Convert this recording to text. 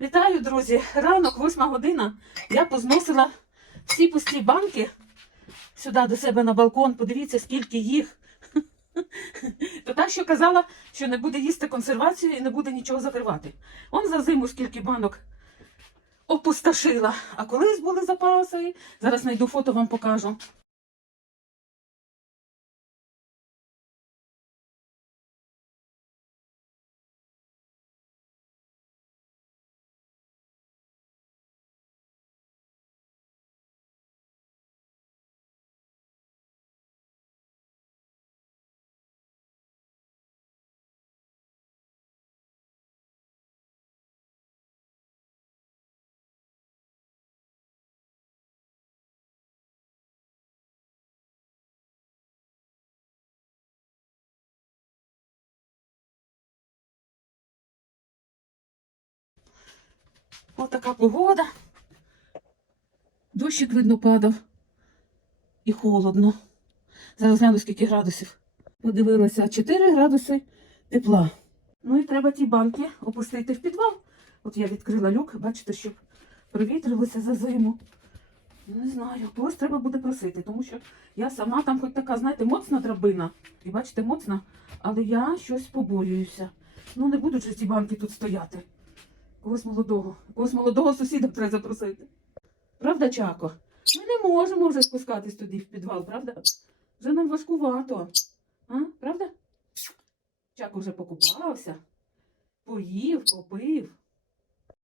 Вітаю, друзі! Ранок, восьма година. Я позносила всі пусті банки сюди до себе на балкон. Подивіться, скільки їх. То так, що казала, що не буде їсти консервацію і не буде нічого закривати. Он за зиму скільки банок опустошила. А колись були запаси. Зараз знайду фото, вам покажу. Ось така погода. Дощик, видно, падав. І холодно. Зараз гляну, скільки градусів. Подивилася 4 градуси тепла. Ну і треба ті банки опустити в підвал. От я відкрила люк, бачите, щоб провітрилося за зиму. Не знаю, когось треба буде просити, тому що я сама там хоч така, знаєте, моцна драбина. І бачите, моцна, але я щось побоююся. Ну, не будуть же ці банки тут стояти. Когось молодого. Когось молодого сусіда треба запросити. Правда, Чако? Ми не можемо вже спускатись туди в підвал, правда? Вже нам важкувато. А? Правда? Чако вже покупався, поїв, попив.